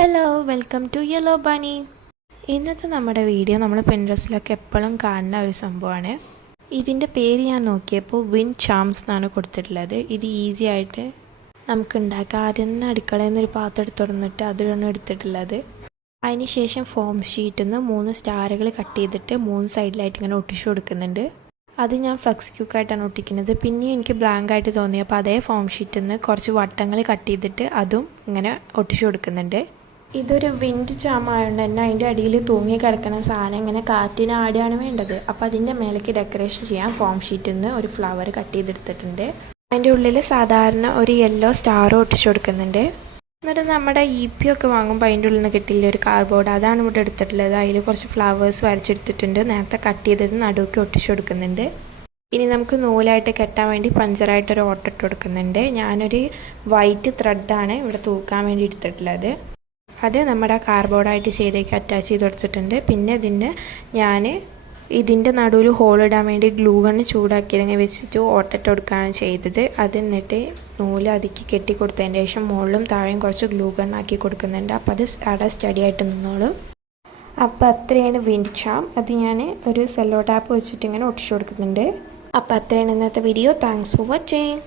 Hello welcome to yellow bunny. ഇന്നത്തെ നമ്മുടെ video നമ്മൾ പിൻട്രസ്റ്റിലൊക്കെ എപ്പോഴും കാണുന്ന ഒരു സംഭവമാണ്. ഇതിൻ്റെ പേര് ഞാൻ നോക്കിയപ്പോൾ വിൻഡ് ചാംസ് എന്നാണ് കൊടുത്തിട്ടുള്ളത്. ഇത് ഈസി ആയിട്ട് നമുക്ക് ഉണ്ടാക്കാം. ആദ്യം അടുക്കളയിൽ നിന്ന് ഒരു പാത്രം എടുത്ത് തുറന്നിട്ട് അതിലാണ് എടുത്തിട്ടുള്ളത്. അതിന് ശേഷം ഫോം ഷീറ്റിൽ നിന്ന് 3 സ്റ്റാറുകൾ കട്ട് ചെയ്തിട്ട് 3 സൈഡിലായിട്ട് ഇങ്ങനെ ഒട്ടിച്ചു കൊടുക്കുന്നുണ്ട്. അത് ഞാൻ ഫ്ലക്സ് ക്യൂക്കായിട്ടാണ് ഒട്ടിക്കുന്നത്. പിന്നെയും എനിക്ക് ബ്ലാങ്ക് ആയിട്ട് തോന്നിയപ്പോൾ അതേ ഫോം ഷീറ്റിൽ നിന്ന് കുറച്ച് വട്ടങ്ങൾ കട്ട് ചെയ്തിട്ട് അതും ഇങ്ങനെ ഒട്ടിച്ചു കൊടുക്കുന്നുണ്ട്. ഇതൊരു വിൻഡ് ചാമായതുകൊണ്ട് തന്നെ അതിൻ്റെ അടിയിൽ തൂങ്ങി കിടക്കുന്ന സാധനം ഇങ്ങനെ കാറ്റിന് ആടുകയാണ് വേണ്ടത്. അപ്പോൾ അതിൻ്റെ മേലേക്ക് ഡെക്കറേഷൻ ചെയ്യാൻ ഫോം ഷീറ്റിൽ നിന്ന് ഒരു ഫ്ലവർ കട്ട് ചെയ്തെടുത്തിട്ടുണ്ട്. അതിൻ്റെ ഉള്ളിൽ സാധാരണ ഒരു യെല്ലോ സ്റ്റാർ ഒട്ടിച്ചു കൊടുക്കുന്നുണ്ട്. എന്നിട്ട് നമ്മുടെ EP ഒക്കെ വാങ്ങുമ്പോൾ അതിൻ്റെ ഉള്ളിൽ നിന്ന് കിട്ടില്ല ഒരു കാർഡ്ബോർഡ്, അതാണ് ഇവിടെ എടുത്തിട്ടുള്ളത്. അതിൽ കുറച്ച് ഫ്ലവേഴ്സ് വരച്ചെടുത്തിട്ടുണ്ട്. നേരത്തെ കട്ട് ചെയ്തത് നടുവൊക്കെ ഒട്ടിച്ചു കൊടുക്കുന്നുണ്ട്. ഇനി നമുക്ക് നൂലായിട്ട് കെട്ടാൻ വേണ്ടി പഞ്ചറായിട്ടൊരു ഓട്ടിട്ട് കൊടുക്കുന്നുണ്ട്. ഞാനൊരു വൈറ്റ് ത്രെഡാണ് ഇവിടെ തൂക്കാൻ വേണ്ടി എടുത്തിട്ടുള്ളത്. അത് നമ്മുടെ കാർഡ്ബോർഡായിട്ട് ചെയ്തേക്ക് അറ്റാച്ച് ചെയ്ത് കൊടുത്തിട്ടുണ്ട്. പിന്നെ ഞാൻ ഇതിൻ്റെ നടുവിൽ ഹോളിടാൻ വേണ്ടി ഗ്ലൂ ഗണ്ണ് ചൂടാക്കിയില്ലെങ്കിൽ വെച്ചിട്ട് ഓട്ടിട്ട് കൊടുക്കുകയാണ് ചെയ്തത്. അത് എന്നിട്ട് നൂല് അതിക്ക് കെട്ടി കൊടുത്തതിന് ശേഷം മുകളിലും താഴെയും കുറച്ച് ഗ്ലൂ ഗണ്ണാക്കി കൊടുക്കുന്നുണ്ട്. അപ്പോൾ അത് അവിടെ സ്റ്റഡി ആയിട്ട് നിന്നോളും. അപ്പോൾ അത്രയാണ് വിൻഡ് ചാം. അത് ഞാൻ ഒരു സെല്ലോ ടാപ്പ് വെച്ചിട്ട് ഇങ്ങനെ ഒട്ടിച്ചു കൊടുക്കുന്നുണ്ട്. അപ്പോൾ അത്രയാണ് ഇന്നത്തെ വീഡിയോ. Thanks for watching.